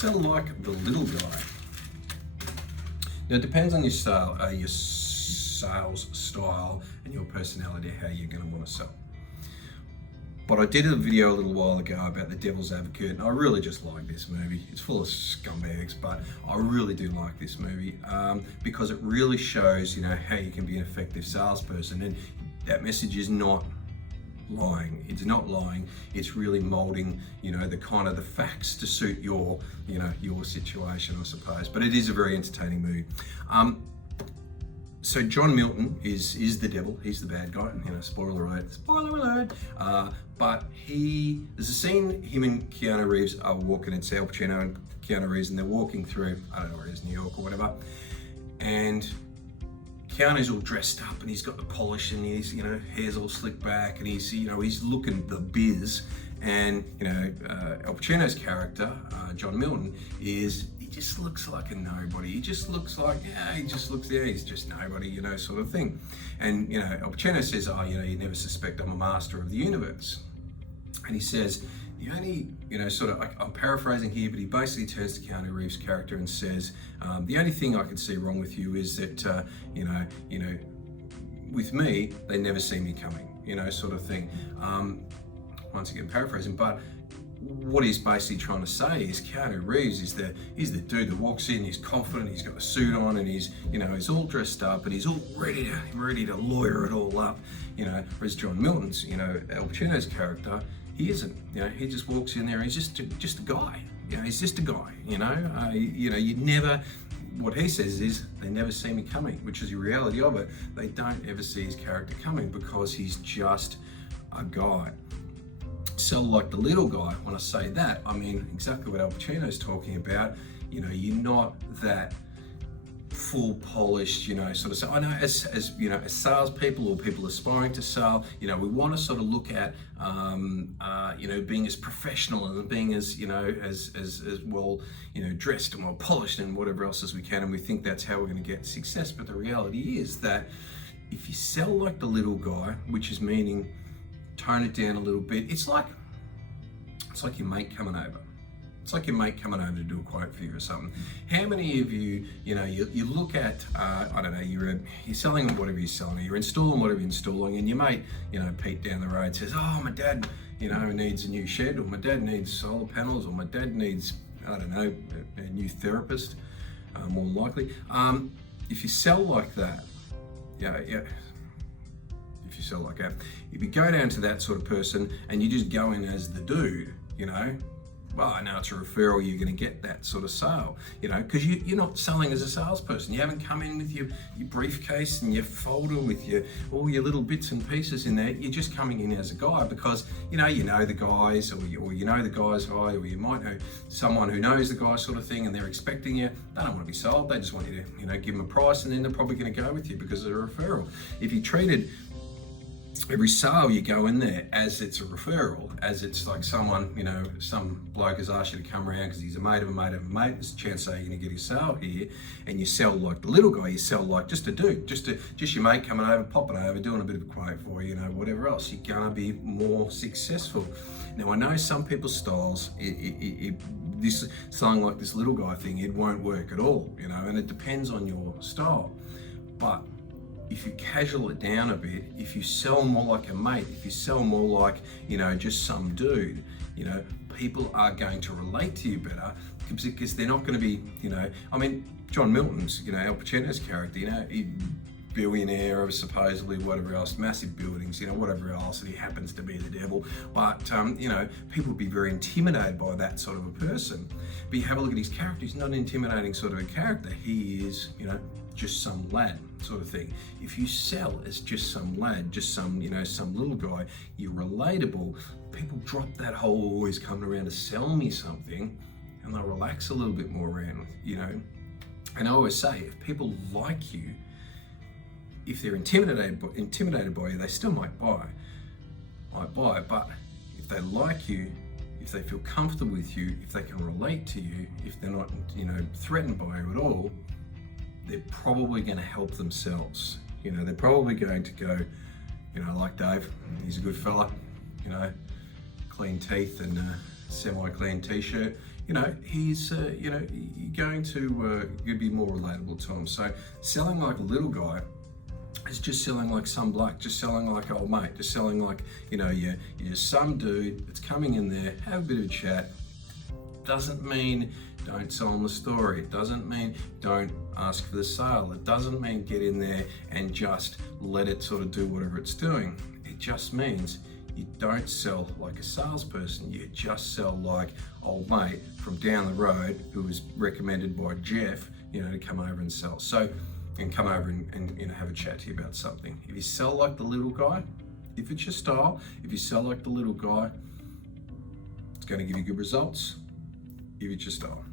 sell like the little guy. Now it depends on your sales style and your personality, how you're going to want to sell. But I did a video a little while ago about The Devil's Advocate, and I really just like this movie. It's full of scumbags, but I really do like this movie because it really shows, how you can be an effective salesperson. And that message is not lying. It's not lying. It's really molding, the kind of the facts to suit your situation, I suppose. But it is a very entertaining movie. So John Milton is the devil. He's the bad guy. Spoiler alert. Spoiler alert. But there's a scene, him and Keanu Reeves are walking, it's Al Pacino and Keanu Reeves, and they're walking through, I don't know where it is, New York or whatever. And Keanu's all dressed up and he's got the polish and his, hair's all slicked back and he's looking the biz. And, Al Pacino's character, John Milton, he just looks like a nobody. He just looks like, he's just nobody, sort of thing. And, Al Pacino says, you never suspect I'm a master of the universe. And he says, the only, I'm paraphrasing here, but he basically turns to Keanu Reeves' character and says, the only thing I can see wrong with you is that, with me, they never see me coming, sort of thing. Once again, paraphrasing, but what he's basically trying to say is Keanu Reeves is the dude that walks in, he's confident, he's got a suit on, and he's all dressed up, and he's all ready to lawyer it all up, whereas John Milton's, Al Pacino's character, he isn't, he just walks in there, he's just a guy, he's just a guy, you never, what he says is, they never see me coming, which is the reality of it. They don't ever see his character coming because he's just a guy. Sell like the little guy. When I say that, I mean exactly what Al Pacino's talking about. You're not that full polished, sort of. I know as salespeople or people aspiring to sell, we want to sort of look at, being as professional and being as, as well, dressed and well polished and whatever else as we can, and we think that's how we're going to get success. But the reality is that if you sell like the little guy, which is meaning tone it down a little bit. It's like your mate coming over. It's like your mate coming over to do a quote for you or something. How many of you, you look at, I don't know, you're selling whatever you're selling, you're installing whatever you're installing, and your mate, Pete down the road says, oh, my dad, needs a new shed, or my dad needs solar panels, or my dad needs, I don't know, a new therapist, more than likely. If you sell like that, if you sell like that, if you go down to that sort of person and you just go in as the dude, well, I know it's a referral, you're going to get that sort of sale, because you're not selling as a salesperson. You haven't come in with your briefcase and your folder with all your little bits and pieces in there. You're just coming in as a guy because, you know the guys, or you know the guys high, or you might know someone who knows the guy sort of thing, and they're expecting you. They don't want to be sold. They just want you to, give them a price, and then they're probably going to go with you because of a referral. If you treated every sale you go in there as it's a referral, as it's like someone, some bloke has asked you to come around because he's a mate of a mate of a mate, there's a chance that you're going to get a sale here, and you sell like the little guy, you sell like just a dude, just your mate coming over, popping over, doing a bit of a quote for you, whatever else, you're going to be more successful. Now I know some people's styles, this selling like this little guy thing, it won't work at all, and it depends on your style. But if you casual it down a bit, if you sell more like a mate, if you sell more like, just some dude, people are going to relate to you better because they're not going to be, John Milton's, Al Pacino's character, billionaire or supposedly whatever else, massive buildings, whatever else, and he happens to be the devil. But, people would be very intimidated by that sort of a person. But you have a look at his character, he's not an intimidating sort of a character. He is, just some lad sort of thing. If you sell as just some lad, just some, some little guy, you're relatable, people drop that whole always coming around to sell me something, and they'll relax a little bit more around, And I always say, if people like you, if they're intimidated by you, they still might buy, but if they like you, if they feel comfortable with you, if they can relate to you, if they're not, threatened by you at all, they're probably going to help themselves. They're probably going to go, like Dave, he's a good fella, clean teeth and a semi-clean t-shirt, he's, you're going to be more relatable to him. So selling like a little guy is just selling like some bloke, just selling like old mate, just selling like, you're just some dude that's coming in there, have a bit of a chat. Doesn't mean don't sell them the story. It doesn't mean don't ask for the sale. It doesn't mean get in there and just let it sort of do whatever it's doing. It just means you don't sell like a salesperson. You just sell like old mate from down the road who was recommended by Jeff, to come over and sell. So, and come over and have a chat to you about something. If you sell like the little guy, if it's your style, if you sell like the little guy, it's going to give you good results. If it's your style.